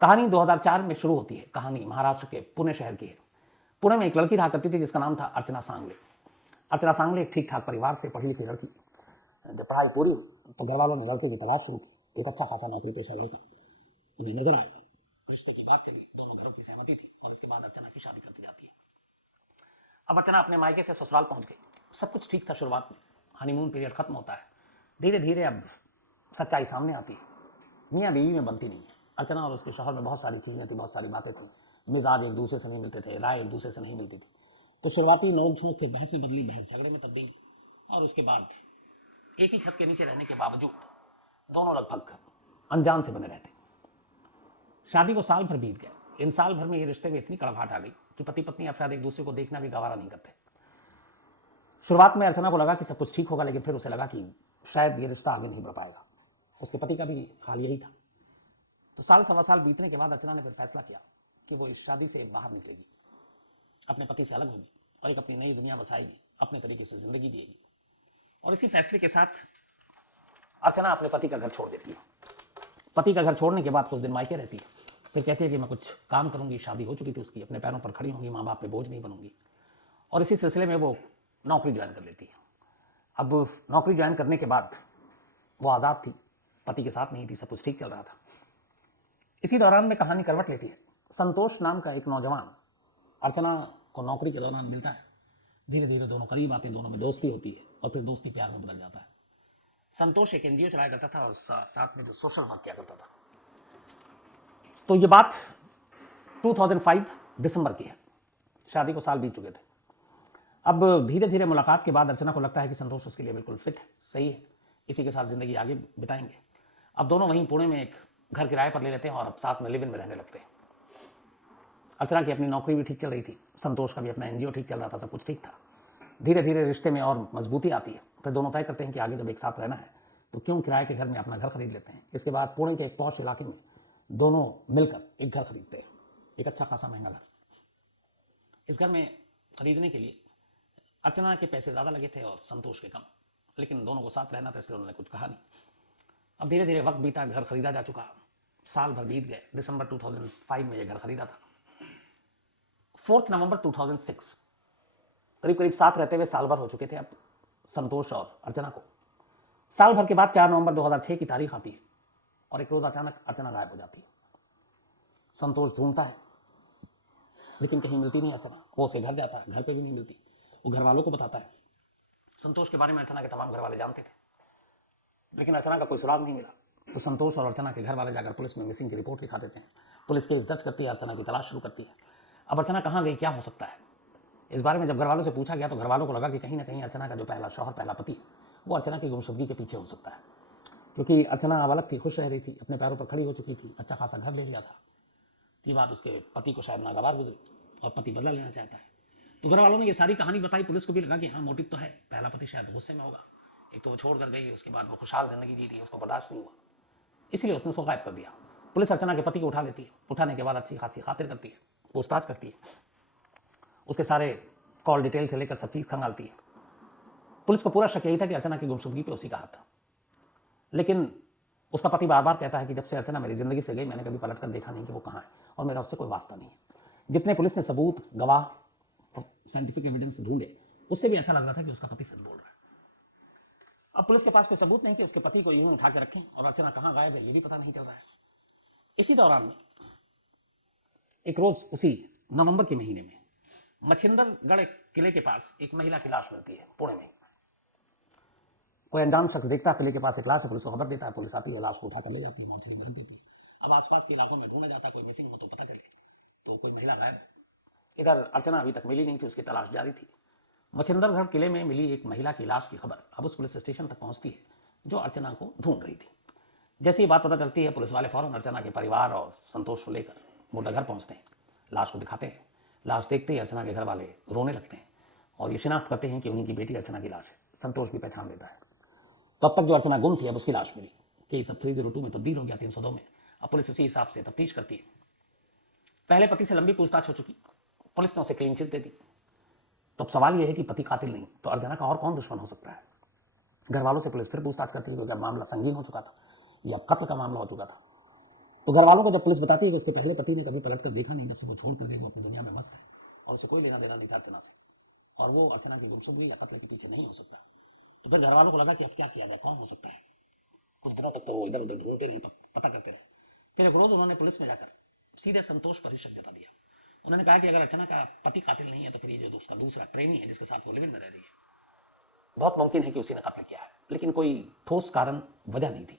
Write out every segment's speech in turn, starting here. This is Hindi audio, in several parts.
कहानी 2004 में शुरू होती है। कहानी महाराष्ट्र के पुणे शहर की है। पुणे में एक लड़की रहा करती थी जिसका नाम था अर्चना सांगले। अर्चना सांगले एक ठीक ठाक परिवार से पढ़ी लिखी लड़की। जब पढ़ाई पूरी तो घर वालों ने लड़के की तलाश शुरू की। एक अच्छा खासा नौकरी पेशा लड़का उन्हें नजर आया। रिश्ते की बात चली, दोनों घरों की सहमति थी और इसके बाद अर्चना की शादी कर दी जाती है। अब अर्चना अपने मायके से ससुराल पहुंच गई। सब कुछ ठीक था शुरुआत में, हनीमून पीरियड खत्म होता है। धीरे धीरे अब सच्चाई सामने आती है। मियाँ बीवी में बनती नहीं है। अर्चना और उसके शौहर में बहुत सारी चीज़ें थी, बहुत सारी बातें थी। मिजाज एक दूसरे से नहीं मिलते थे, राय एक दूसरे से नहीं मिलती थी। तो शुरुआती नोक झोंक फिर बहस में बदली, बहस झगड़े में तब्दील, और उसके बाद एक ही छत के नीचे रहने के बावजूद दोनों लगभग अनजान से बने रहते। शादी को साल भर बीत गया। इन साल भर में ये रिश्ते में इतनी कड़वाहट आ गई कि पति पत्नी अब शायद एक दूसरे को देखना भी गवारा नहीं करते। शुरुआत में अर्चना को लगा कि सब कुछ ठीक होगा, लेकिन फिर उसे लगा कि शायद ये रिश्ता आगे नहीं बढ़ पाएगा। उसके पति का भी हाल यही था। तो साल सवा साल बीतने के बाद अर्चना ने फिर फैसला किया कि वो इस शादी से बाहर निकलेगी, अपने पति से अलग होगी और एक अपनी नई दुनिया बसाएगी, अपने तरीके से जिंदगी जिएगी। और इसी फैसले के साथ अर्चना अपने पति का घर छोड़ देती है। पति का घर छोड़ने के बाद कुछ दिन मायके रहती है। फिर कहती है कि मैं कुछ काम करूंगी। शादी हो चुकी थी उसकी, अपने पैरों पर खड़ी होंगी, माँ बाप पे बोझ नहीं बनूंगी। और इसी सिलसिले में वो नौकरी ज्वाइन कर लेती है। अब नौकरी ज्वाइन करने के बाद वो आज़ाद थी, पति के साथ नहीं थी, सब कुछ ठीक चल रहा था। इसी दौरान में कहानी करवट लेती है। संतोष नाम का एक नौजवान अर्चना को नौकरी के दौरान मिलता है। धीरे धीरे दोनों करीब आते हैं, दोनों में दोस्ती होती है और फिर दोस्ती प्यार में बदल जाता है। संतोष एक एनजीओ चलाया करता था और साथ में जो सोशल वर्क किया करता था। तो ये बात 2005 दिसंबर की है। शादी को साल बीत चुके थे। अब धीरे धीरे मुलाकात के बाद अर्चना को लगता है कि संतोष उसके लिए बिल्कुल फिट है, सही है, इसी के साथ जिंदगी आगे बिताएंगे। अब दोनों वहीं पुणे में एक घर किराए पर ले लेते हैं और अब साथ में लिव इन में रहने लगते हैं। अर्चना की अपनी नौकरी भी ठीक चल रही थी, संतोष का भी अपना एनजीओ ठीक चल रहा था, सब कुछ ठीक था। धीरे धीरे रिश्ते में और मजबूती आती है। फिर दोनों तय करते हैं कि आगे जब एक साथ रहना है तो क्यों किराए के घर में अपना घर खरीद लेते हैं। इसके बाद पुणे के एक पॉश इलाके में दोनों मिलकर एक घर खरीदते हैं, एक अच्छा खासा महंगा घर। इस घर में खरीदने के लिए अर्चना के पैसे ज़्यादा लगे थे और संतोष के कम, लेकिन दोनों को साथ रहना था इसलिए उन्होंने कुछ कहा नहीं। अब धीरे धीरे वक्त बीता, घर खरीदा जा चुका, साल भर बीत गए। दिसंबर 2005 में यह घर खरीदा था। 4 नवंबर 2006, करीब करीब साथ रहते हुए साल भर हो चुके थे अब संतोष और अर्चना को। साल भर के बाद 4 नवंबर 2006 की तारीख आती है और एक रोज अचानक अर्चना गायब हो जाती है। संतोष ढूंढता है लेकिन कहीं मिलती नहीं अर्चना। वो उसे घर जाता है, घर पे भी नहीं मिलती। वो घर वालों को बताता है। संतोष के बारे में अर्चना के तमाम घर वाले जानते थे, लेकिन अर्चना का कोई सुराग नहीं मिला। तो संतोष और अर्चना के घर वाले जाकर पुलिस में मिसिंग की रिपोर्ट लिखा देते हैं। पुलिस केस दर्ज करती है, अर्चना की तलाश शुरू करती है। अब अर्चना कहाँ गई, क्या हो सकता है, इस बारे में जब घर वालों से पूछा गया तो घर वालों को लगा कि कहीं ना कहीं अर्चना का जो पहला शौहर, पहला पति, वो अर्चना की गुमशुदगी के पीछे हो सकता है। क्योंकि अर्चना अब अलग थी, खुश रह रही थी, अपने पैरों पर खड़ी हो चुकी थी, अच्छा खासा घर ले लिया था। ये बात उसके पति को शायद नागवार गुजरी और पति बदला लेना चाहता है। तो घर वालों ने ये सारी कहानी बताई। पुलिस को भी लगा कि हाँ, मोटिव तो है, पहला पति शायद गुस्से में होगा। एक तो वो छोड़ कर गई, उसके बाद वो खुशहाल जिंदगी जी रही है, उसको बर्दाश्त नहीं हुआ, इसलिए उसने उसको गायब कर दिया। पुलिस अर्चना के पति को उठा लेती है। उठाने के बाद अच्छी खासी खातिर करती है, पूछताछ करती है, उसके सारे कॉल डिटेल से लेकर सब चीज खंगालती है। पुलिस को पूरा शक यही था कि अर्चना की गुमशुदगी पे उसी का हाथ था। लेकिन उसका पति बार बार कहता है कि जब से अर्चना मेरी जिंदगी से गई मैंने कभी पलट कर देखा नहीं कि वो कहाँ है और मेरा उससे कोई वास्ता नहीं है। जितने पुलिस ने सबूत, गवाह, साइंटिफिक एविडेंस ढूंढे, उससे भी ऐसा लग रहा था कि उसका पति सच बोल रहा है। अब पुलिस के पास कोई सबूत नहीं कि उसके पति को यूं उठा के रखें और अर्चना कहाँ गायब है ये भी पता नहीं चल रहा है। इसी दौरान में एक रोज उसी नवंबर के महीने में मच्छिंदरगढ़ किले के पास एक महिला की लाश मिलती है पुणे में। कोई अनजान शख्स देखता है किले के पास एक लाश है, पुलिस को खबर देता है, पुलिस आती है, लाश को उठाकर ले जाती है, मोर्चरी में रख देती है। अब आसपास के इलाकों में ढूंढा जाता है, कोई मिसिंग हो तो पता चले, तो कोई महिला गायब है। इधर अर्चना अभी तक मिली नहीं थी, उसकी तलाश जारी थी। मच्छिंदरगढ़ किले में मिली एक महिला की लाश की खबर अब उस पुलिस स्टेशन तक पहुंचती है जो अर्चना को ढूंढ रही थी। जैसे ही बात पता चलती है, पुलिस वाले फौरन अर्चना के परिवार और संतोष को लेकर मुर्दा घर पहुंचते हैं, लाश को दिखाते हैं। लाश देखते ही अर्चना के घर वाले रोने लगते हैं और ये शिनाख्त करते हैं कि उन्हीं की बेटी अर्चना की लाश है। संतोष भी पहचान लेता है। तो अब तक जो अर्चना गुम थी, अब उसकी लाश मिली। केस अब 302 में तब्दील हो गया, 302 में। अब पुलिस उसी हिसाब से तफ्तीश करती है। पहले पति से लंबी पूछताछ हो चुकी, पुलिस ने उसे क्लीन चिट दे दी। तो अब सवाल यह है कि पति कातिल नहीं तो अर्चना का और कौन दुश्मन हो सकता है। घर वालों से पुलिस फिर पूछताछ करती है क्योंकि अब मामला संगीन हो चुका था, यह कत्ल का मामला हो चुका था। तो घर वालों को जब पुलिस बताती है कि उसके पहले पति ने कभी पलट कर देखा नहीं, जब से वो छोड़ कर गए, वो अपनी दुनिया में मस्त है और उसे कोई लेना देना नहीं था अर्चना से, और वो अर्चना की गुमशुदगी या कत्ल के पीछे नहीं हो सकता, तो फिर घर वालों को लगा कि अब क्या किया जाए, कौन हो सकता है। कुछ दिनों तक तो वो इधर उधर ढूंढते रहे, पता करते रहे। फिर एक रोज उन्होंने पुलिस में जाकर सीधे संतोष पर ही शक जता दिया। उन्होंने कहा कि अगर अर्चना का पति कातिल नहीं है तो फिर ये जो उसका दूसरा प्रेमी है जिसके साथ वो लिव इन में रह रही है, बहुत मुमकिन है कि उसी ने कत्ल किया है, लेकिन कोई ठोस कारण वजह नहीं थी।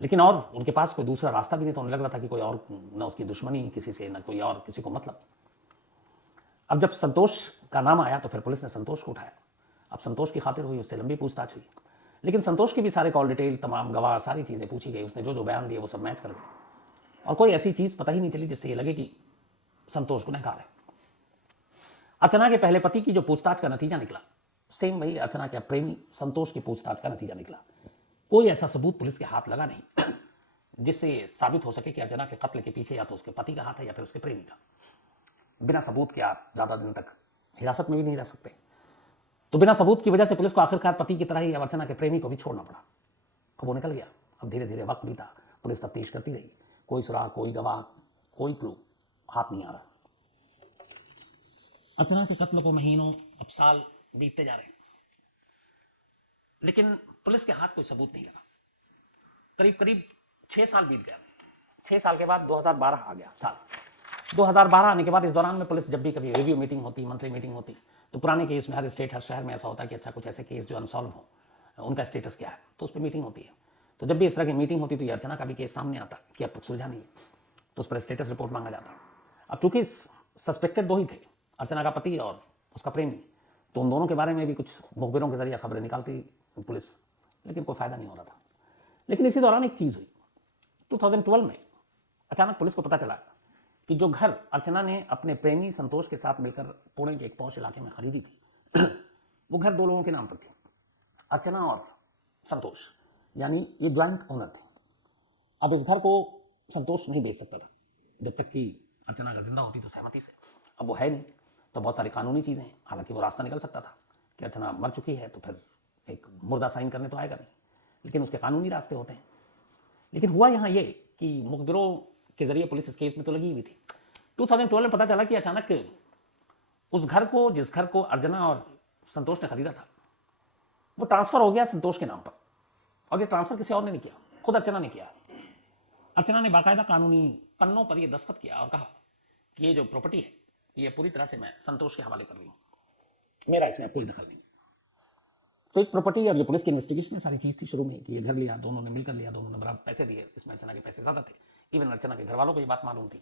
लेकिन और उनके पास कोई दूसरा रास्ता भी नहीं था। उन्हें लग रहा था कि कोई और न उसकी दुश्मनी किसी से, न कोई और किसी को मतलब। अब जब संतोष का नाम आया तो फिर पुलिस ने संतोष को उठाया। अब संतोष की खातिर हुई, उससे लंबी पूछताछ हुई, लेकिन संतोष की भी सारे कॉल डिटेल, तमाम गवाह, सारी चीज़ें पूछी गई। उसने जो जो बयान दिए वो सब मैच कर गए और कोई ऐसी चीज़ पता ही नहीं चली जिससे ये लगे कि संतोष गुनहगार है। अर्चना के पहले पति की जो पूछताछ का नतीजा निकला, सेम वही अर्चना के प्रेमी संतोष की पूछताछ का नतीजा निकला। कोई ऐसा सबूत पुलिस के हाथ लगा नहीं जिससे साबित हो सके कि अर्चना के कत्ल के पीछे या तो उसके पति का हाथ है या फिर उसके प्रेमी का। बिना सबूत के आप ज़्यादा दिन तक हिरासत में भी नहीं रह सकते। तो बिना सबूत की वजह से पुलिस को आखिरकार पति की तरह ही अर्चना के प्रेमी को भी छोड़ना पड़ा। अब वो निकल गया। अब धीरे धीरे वक्त बीता, पुलिस तफ्तीश करती रही, कोई सुराग, कोई गवाह, कोई क्लू हाथ नहीं आ रहा। अर्चना के कत्ल को महीनों, अब साल बीतते जा रहे हैं, लेकिन पुलिस के हाथ कोई सबूत नहीं लगा। करीब करीब 6 साल बीत गया। 6 साल के बाद 2012 आ गया साल। 2012 आने के बाद इस दौरान में पुलिस जब भी कभी रिव्यू मीटिंग होती, मंथली मीटिंग होती, तो पुराने केस में हर स्टेट, हर शहर में ऐसा होता है कि अच्छा कुछ ऐसे केस जो अनसॉल्व हो, उनका स्टेटस क्या है, तो उस पर मीटिंग होती है। तो जब भी इस तरह की मीटिंग होती तो ये अर्चना का भी केस सामने आता कि अब तक सुलझा नहीं है, तो उस पर स्टेटस रिपोर्ट मांगा जाता। अब चूंकि सस्पेक्टेड 2 ही थे, अर्चना का पति और उसका प्रेमी, तो उन दोनों के बारे में भी कुछ मुखबिरों के जरिए खबरें निकालती पुलिस, लेकिन कोई फायदा नहीं हो रहा था। लेकिन इसी दौरान एक चीज़ हुई। 2012 में अचानक पुलिस को पता चला कि जो घर अर्चना ने अपने प्रेमी संतोष के साथ मिलकर पुणे के एक पॉश इलाके में खरीदी थी वो घर 2 लोगों के नाम पर थी, अर्चना और संतोष, यानी ये ज्वाइंट ओनर थे। अब इस घर को संतोष नहीं बेच सकता था जब तक कि अर्चना अगर जिंदा होती तो सहमति से। अब वो है नहीं, तो बहुत सारी कानूनी चीज़ें, हालांकि वो रास्ता निकल सकता था कि अर्चना मर चुकी है तो फिर एक मुर्दा साइन करने तो आएगा नहीं, लेकिन उसके कानूनी रास्ते होते हैं। लेकिन हुआ यहाँ ये कि मुखबिरों के जरिए पुलिस इस केस में तो लगी हुई थी। 2012 में पता चला कि अचानक उस घर को, जिस घर को अर्चना और संतोष ने खरीदा था, वो ट्रांसफर हो गया संतोष के नाम पर। और ये ट्रांसफर किसी और ने नहीं किया, खुद अर्चना ने किया। अर्चना ने बाकायदा कानूनी पन्नों पर ये दस्तखत किया और कहा कि ये जो प्रॉपर्टी है ये पूरी तरह से मैं संतोष के हवाले कर रही हूँ, मेरा इसमें कोई दखल नहीं। तो एक प्रॉपर्टी, अब ये पुलिस की इन्वेस्टिगेशन में सारी चीज़ थी शुरू में कि ये घर लिया, दोनों ने मिलकर लिया, दोनों ने बराबर पैसे दिए, इसमें अर्चना के पैसे ज़्यादा थे। इवन अर्चना के घर वालों को ये बात मालूम थी,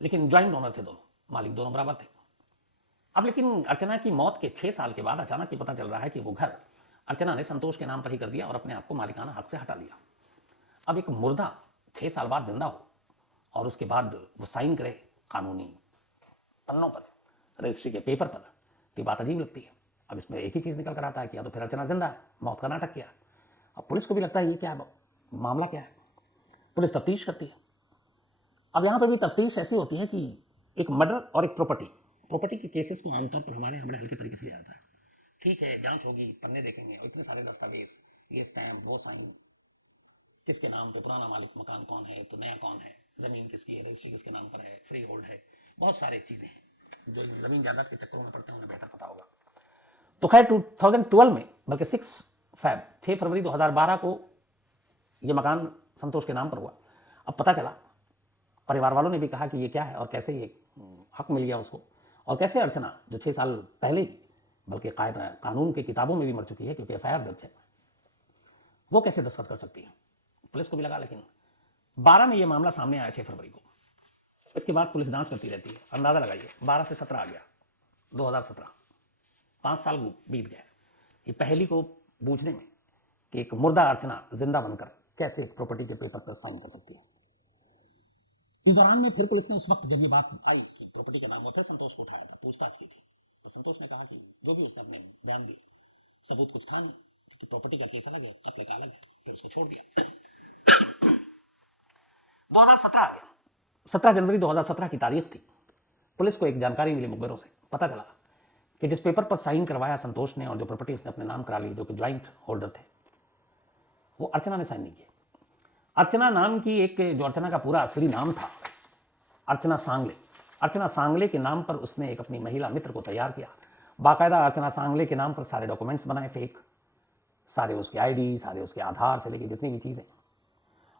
लेकिन ज्वाइंट ओनर थे दोनों, मालिक दोनों बराबर थे। अब लेकिन अर्चना की मौत के 6 साल के बाद अचानक ये पता चल रहा है कि वो घर अर्चना ने संतोष के नाम पर ही कर दिया और अपने आप को मालिकाना हक से हटा लिया। अब एक मुर्दा 6 साल बाद जिंदा हो और उसके बाद वो साइन करे कानूनी पन्नों पर, रजिस्ट्री के पेपर पर, तो बात अजीब लगती है। अब इसमें एक ही चीज़ निकल कर आता है कि या तो फिर अर्चना जिंदा है, मौत का नाटक किया। अब पुलिस को भी लगता है ये क्या है, मामला क्या है। पुलिस तफ्तीश करती है। अब यहाँ पर भी तफ्तीश ऐसी होती है कि एक मर्डर और एक प्रॉपर्टी के केसेस को आमतौर पर हमारे यहाँ बड़े हल्के तरीके से लिया जाता है। ठीक है, जांच होगी, पन्ने देखेंगे, इतने सारे दस्तावेज, ये स्टैम्प, वो साइन, किसके नाम पे, पुराना मालिक मकान कौन है, तो नया कौन है, जमीन किसकी है, रजिस्ट्री किसके नाम पर है, फ्री होल्ड है, बहुत सारी चीज़ें हैं जो जमीन जायदाद के चक्करों में पड़ते हैं, उन्हें बेहतर पता होगा। तो खैर 2012 में, बल्कि 6 फरवरी 2012 को ये मकान संतोष के नाम पर हुआ। अब पता चला, परिवार वालों ने भी कहा कि ये क्या है और कैसे ये हक मिल गया उसको, और कैसे अर्चना जो 6 साल पहले ही, बल्कि कानून की किताबों में भी मर चुकी है क्योंकि एफआईआर दर्ज है, वो कैसे दस्तखत कर सकती है। पुलिस को भी लगा, लेकिन 12 में ये मामला सामने आया 6 फरवरी को। इसके बाद पुलिस जांच करती रहती है। अंदाजा लगाइए, 12 से 17 आ गया 2017, 5 साल बीत गए ये पहली को बूझने में कि एक मुर्दा अर्चना जिंदा बनकर कैसे एक प्रॉपर्टी के पेपर पर साइन कर सकती है। इस दौरान में फिर पुलिस ने उस वक्त जब ये बात आई कि प्रॉपर्टी का नाम होता है, संतोष को उठाया था, पूछताछ की थी। संतोष ने कहा कि जो भी उसने अपने बयान दी, सबूत कुछ था नहीं, तो प्रॉपर्टी का केस आ गया, कत्ल का अलग, फिर उसको छोड़ दिया। 2017 आ गया। 17 जनवरी 2017 की तारीख थी। पुलिस को एक जानकारी मिली मुखबिरों से। पता चला कि जिस पेपर पर साइन करवाया संतोष ने और जो प्रॉपर्टी उसने अपने नाम करा ली, जो कि ज्वाइंट होल्डर थे, वो अर्चना ने साइन नहीं किए। अर्चना नाम की एक, जो अर्चना का पूरा असली नाम था, अर्चना सांगले, अर्चना सांगले के नाम पर उसने एक अपनी महिला मित्र को तैयार किया। बाकायदा अर्चना सांगले के नाम पर सारे डॉक्यूमेंट्स बनाए फेक, सारे उसके आईडी, सारे उसके आधार से लेके जितनी भी चीज़ें।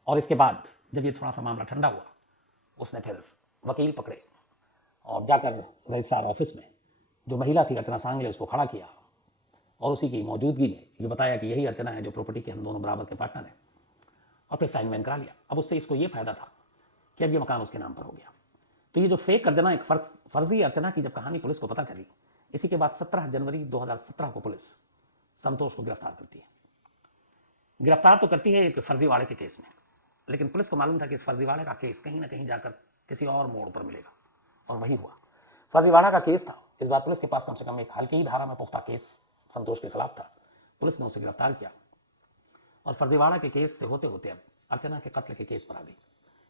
और इसके बाद जब ये थोड़ा सा मामला ठंडा हुआ, उसने फिर वकील पकड़े और जाकर रजिस्ट्रार ऑफिस में जो महिला थी अर्चना सांगले, उसको खड़ा किया और उसी की मौजूदगी में ये बताया कि यही अर्चना है जो प्रॉपर्टी के हम दोनों बराबर के पार्टनर हैं, और फिर साइन वाइन करा लिया। अब उससे इसको ये फायदा था कि अब ये मकान उसके नाम पर हो गया। तो ये जो फेक अर्चना, एक फर्जी अर्चना की जब कहानी पुलिस को पता चली, इसी के बाद 17 जनवरी 2017 को पुलिस संतोष को गिरफ्तार करती है। गिरफ्तार तो करती है एक फर्जीवाड़े के केस में, लेकिन पुलिस को मालूम था कि इस फर्जीवाड़े का केस कहीं ना कहीं जाकर किसी और मोड़ पर मिलेगा, और वही हुआ। फर्जीवाड़ा का केस था, इस बार पुलिस के पास कम से कम एक हल्की ही धारा में पुख्ता केस संतोष के खिलाफ था। पुलिस ने उसे गिरफ्तार किया और फर्जीवाड़ा के केस से होते होते अब अर्चना के कत्ल के केस पर आ गई।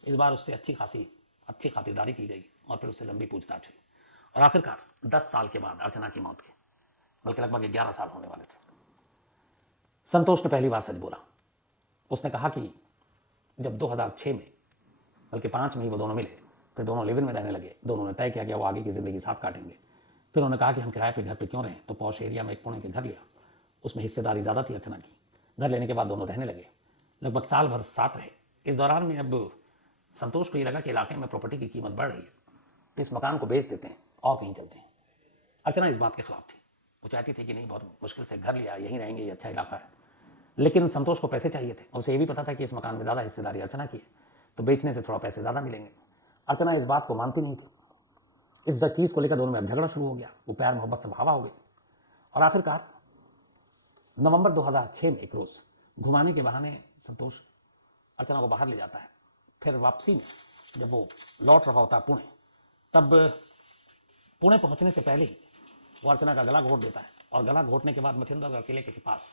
इस बार उससे अच्छी खातिरदारी की गई और फिर उससे लंबी पूछताछ हुई, और आखिरकार 10 साल के बाद अर्चना की मौत के, बल्कि लगभग 11 साल होने वाले थे, संतोष ने पहली बार सच बोला। उसने कहा कि जब 2006 में, बल्कि 5 में ही वो दोनों मिले, फिर दोनों लिव इन में रहने लगे, दोनों ने तय किया कि वो आगे की जिंदगी साथ काटेंगे। फिर उन्होंने कहा कि हम किराए पे घर पे क्यों रहें, तो पॉश एरिया में एक पुणे के घर लिया, उसमें हिस्सेदारी ज़्यादा थी अर्चना की। घर लेने के बाद दोनों रहने लगे, लगभग साल भर साथ रहे। इस दौरान में अब संतोष को ये लगा कि इलाके में प्रॉपर्टी की कीमत बढ़ रही है, तो इस मकान को बेच देते हैं और कहीं चलते हैं। अर्चना इस बात के खिलाफ थी, वो चाहती थी कि नहीं, बहुत मुश्किल से घर लिया, यहीं रहेंगे, ये अच्छा इलाका है। लेकिन संतोष को पैसे चाहिए थे, और उसे ये भी पता था कि इस मकान में ज़्यादा हिस्सेदारी अर्चना की है, तो बेचने से थोड़ा पैसे ज़्यादा मिलेंगे। अर्चना इस बात को मानती नहीं थी। इस चीज़ को लेकर दोनों में अब झगड़ा शुरू हो गया, वो प्यार मोहब्बत से भावा हो गई, और आखिरकार नवंबर 2006 में एक रोज़ घुमाने के बहाने संतोष अर्चना को बाहर ले जाता है। फिर वापसी में जब वो लौट रहा होता पुणे, तब पुणे पहुंचने से पहले ही वो अर्चना का गला घोट देता है, और गला घोटने के बाद मछिंद्रगढ़ किले के पास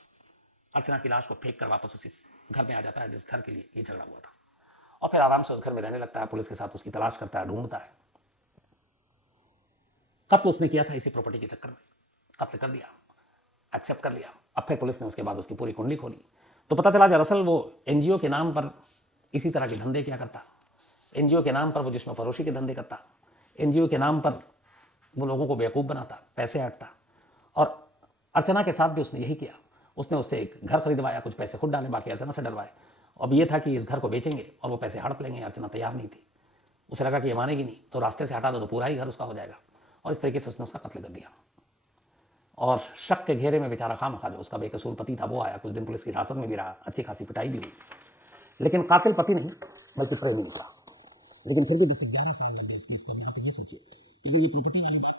अर्चना की लाश को फेंक कर वापस उसी घर में आ जाता है जिस घर के लिए ये झगड़ा हुआ था, और फिर आराम से उस घर में रहने लगता है। पुलिस के साथ उसकी तलाश करता है, ढूंढता है। कत्ल उसने किया था इसी प्रॉपर्टी के चक्कर में, कत्ल कर दिया, एक्सेप्ट कर लिया। अब फिर पुलिस ने उसके बाद उसकी पूरी कुंडली खोली, तो पता चला दरअसल वो एनजीओ के नाम पर इसी तरह के धंधे किया करता, एनजीओ के नाम पर वो जिसमें पड़ोसी के धंधे करता, एनजीओ के नाम पर वो लोगों को बेवकूफ़ बनाता, पैसे हटता। और अर्चना के साथ भी उसने यही किया। उसने उससे एक घर खरीदवाया, कुछ पैसे खुद डाले, बाकी अर्चना से डरवाए। अब ये था कि इस घर को बेचेंगे और वो पैसे हड़प लेंगे। अर्चना तैयार नहीं थी, उसे लगा कि ये मानेगी नहीं, तो रास्ते से हटा दो तो पूरा ही घर उसका हो जाएगा, और इस तरीके से उसने उसका कत्ल कर दिया। और शक के घेरे में बेचारा खामखा जो उसका बेकसूर पति था वो आया, कुछ दिन पुलिस की हिरासत में भी रहा, अच्छी खासी पिटाई भी हुई, लेकिन कातिल पति नहीं बल्कि प्रेमी निकला। लेकिन फिर भी 10-11 साल लग गए इसमें। इसके बाद ये सोचिए कि ये प्रॉपर्टी वाली बात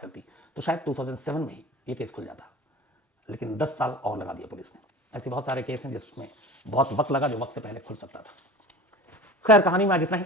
करती तो शायद 2007 में ही ये केस खुल जाता, लेकिन 10 साल और लगा दिया पुलिस ने। ऐसे बहुत सारे केस हैं जिसमें बहुत वक्त लगा, जो वक्त से पहले खुल सकता था। खैर, कहानी में आज इतना ही।